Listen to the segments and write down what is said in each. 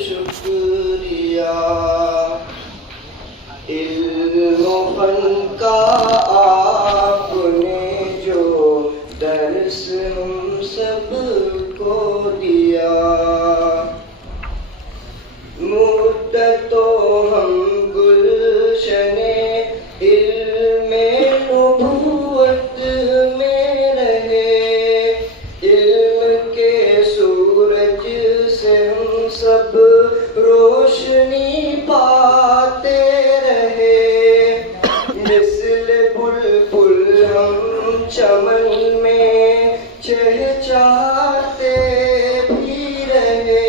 शुक्रिया। इल्म फन का आपने जो दर्स हम सबको दिया, मुद्दतो हम गुलशने इल्मे नबूवत में रहे। इल्म के सूरज से हम सब रोशनी पाते रहे। मिस्ल बुलबुल हम चमन में चहचहाते भी रहे।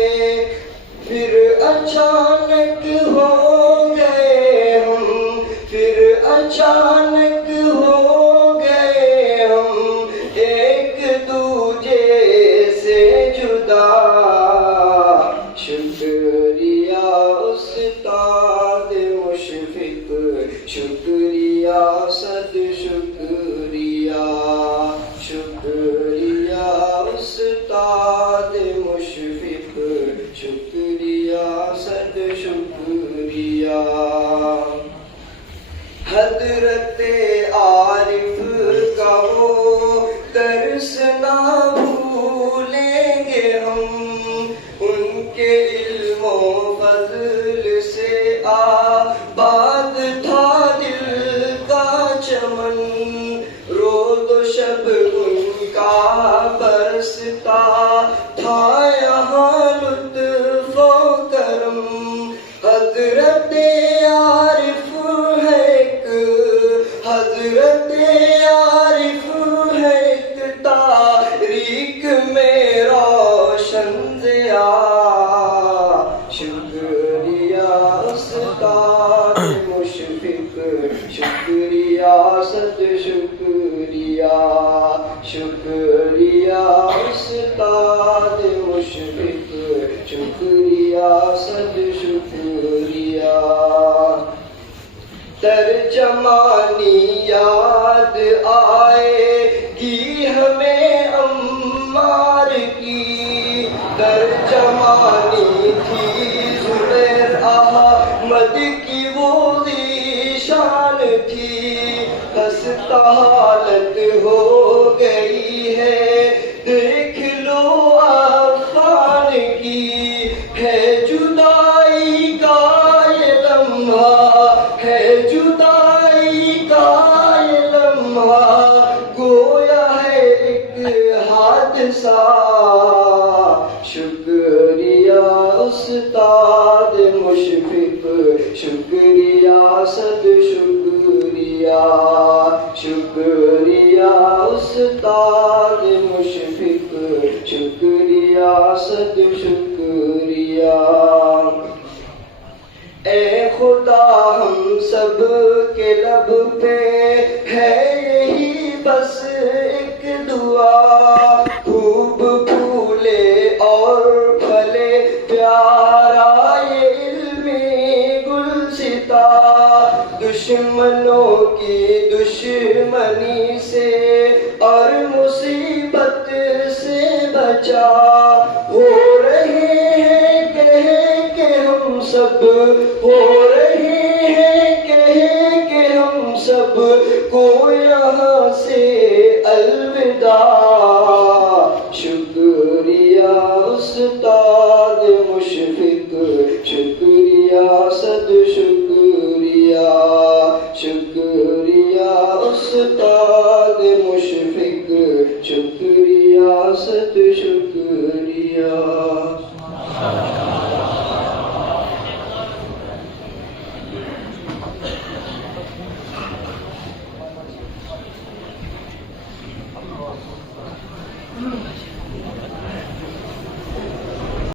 फिर अचानक हो गए हम, फिर अचानक हो गए हम एक दूजे से जुदा। शुक्रिया उस्ताद मुशफिक, शुक्रिया सद शुक्रिया। शुक्रिया उस्ताद मुशफिक, शुक्रिया सद शुक्रिया। हजरते आरिफ का वो दर्स ना भूलेंगे हम। उनके इल्मो फज़ल से आबाद था दिल का चमन। रोज़ शब उनका बरसता था यहाँ लुत्फ़ व करम। हज़रते आरिफ है एक, हज़रते आरिफ है एक तारीख में रोशन ज़िया। शुक्रिया उस्ताद मुशफिक, शुक्रिया सद शुक्रिया। शुक्रिया उस्ताद मुशफिक, शुक्रिया सद शुक्रिया। तर्जमानी याद आएगी हमें अम्मार की। तर्जमानी थी ज़ुबैर अहमद की वो ज़ीशान थी। हंसता हालत हो गई है देख लो अफ़ान की। है जुदाई का ये लम्हा, है जुदाई का ये लम्हा, गोया है एक हादसा। शुक्रिया उस्ताद मुशफिक, शुक्रिया सद शुक्रिया। शुक्रिया उस्ताद मुशफिक, शुक्रिया सद शुक्रिया। ए खुदा हम सब के लब पे है यही बस एक दुआ। खूब फूले और फले प्यारा ये इल्मी गुलसिता। दुश्मनों की दुश्मनी से और मुसीबत से बचा। हो रहे हैं कहे के हम सब, हो रहे हैं कहे के हम सब को यहाँ से अलविदा। शुक्रिया उस्ताद मुशफिक, शुक्रिया सद शुक्रिया। शुक्रिया उस्ताद मुशफिक, शुक्रिया सद शुक्रिया।